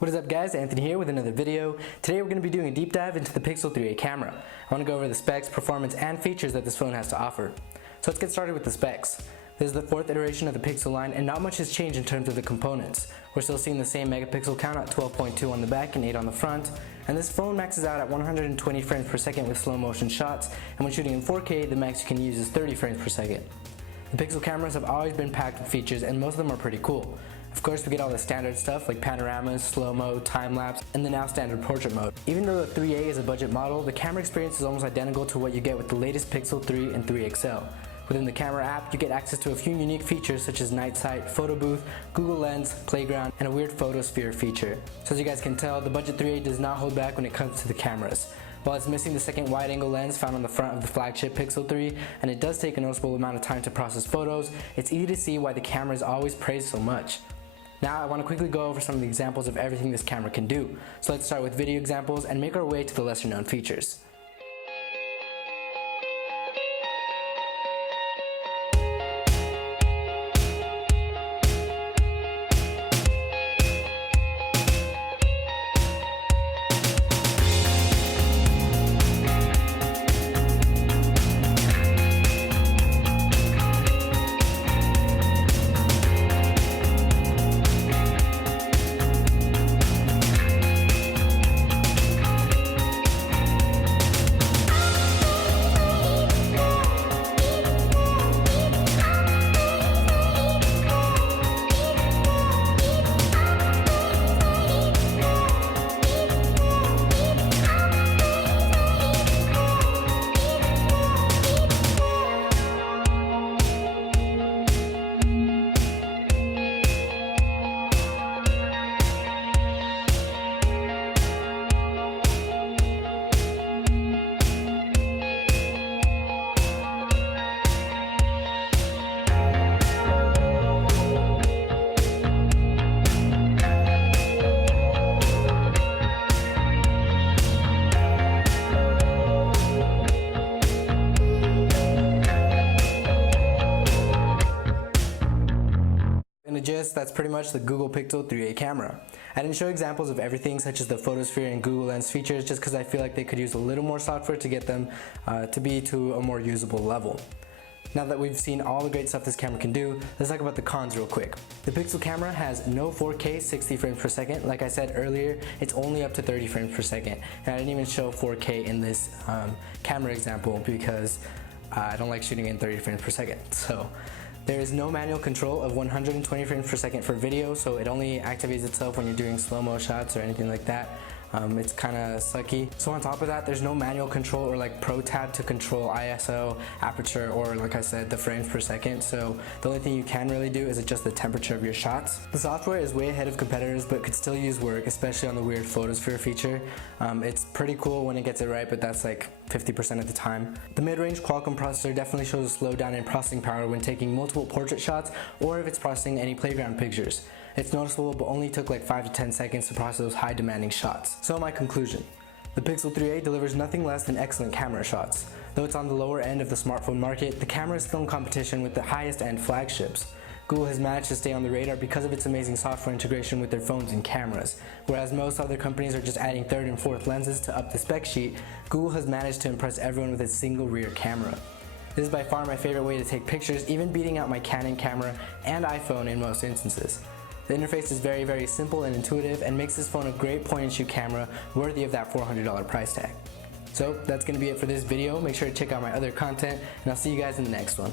What is up guys, Anthony here with another video. Today we're going to be doing a deep dive into the Pixel 3a camera. I want to go over the specs, performance, and features that this phone has to offer. So let's get started with the specs. This is the 4th iteration of the Pixel line and not much has changed in terms of the components. We're still seeing the same megapixel count at 12.2 on the back and 8 on the front, and this phone maxes out at 120 frames per second with slow motion shots, and when shooting in 4K the max you can use is 30 frames per second. The Pixel cameras have always been packed with features and most of them are pretty cool. Of course we get all the standard stuff like panoramas, slow-mo, time-lapse, and the now standard portrait mode. Even though the 3a is a budget model, the camera experience is almost identical to what you get with the latest Pixel 3 and 3 XL. Within the camera app, you get access to a few unique features such as night sight, photo booth, Google Lens, playground, and a weird photosphere feature. So as you guys can tell, the budget 3a does not hold back when it comes to the cameras. While it's missing the second wide-angle lens found on the front of the flagship Pixel 3, and it does take a noticeable amount of time to process photos, it's easy to see why the camera is always praised so much. Now I want to quickly go over some of the examples of everything this camera can do. So let's start with video examples and make our way to the lesser known features. That's pretty much the Google Pixel 3a camera. I didn't show examples of everything such as the photosphere and Google Lens features just because I feel like they could use a little more software to get them to be to a more usable level. Now that we've seen all the great stuff this camera can do, let's talk about the cons real quick. The Pixel camera has no 4K 60 frames per second. Like I said earlier, it's only up to 30 frames per second. And I didn't even show 4K in this camera example because I don't like shooting in 30 frames per second. So there is no manual control of 120 frames per second for video, so it only activates itself when you're doing slow-mo shots or anything like that. It's kind of sucky. So on top of that, there's no manual control or like Pro tab to control ISO, aperture, or like I said, the frames per second. So the only thing you can really do is adjust the temperature of your shots. The software is way ahead of competitors, but could still use work, especially on the weird photosphere feature. It's pretty cool when it gets it right, but that's like 50% of the time. The mid-range Qualcomm processor definitely shows a slowdown in processing power when taking multiple portrait shots or if it's processing any playground pictures. It's noticeable, but only took like 5 to 10 seconds to process those high demanding shots. So my conclusion, the Pixel 3a delivers nothing less than excellent camera shots. Though it's on the lower end of the smartphone market, the camera is still in competition with the highest end flagships. Google has managed to stay on the radar because of its amazing software integration with their phones and cameras. Whereas most other companies are just adding 3rd and 4th lenses to up the spec sheet, Google has managed to impress everyone with its single rear camera. This is by far my favorite way to take pictures, even beating out my Canon camera and iPhone in most instances. The interface is very simple and intuitive and makes this phone a great point-and-shoot camera worthy of that $400 price tag. So that's going to be it for this video. Make sure to check out my other content and I'll see you guys in the next one.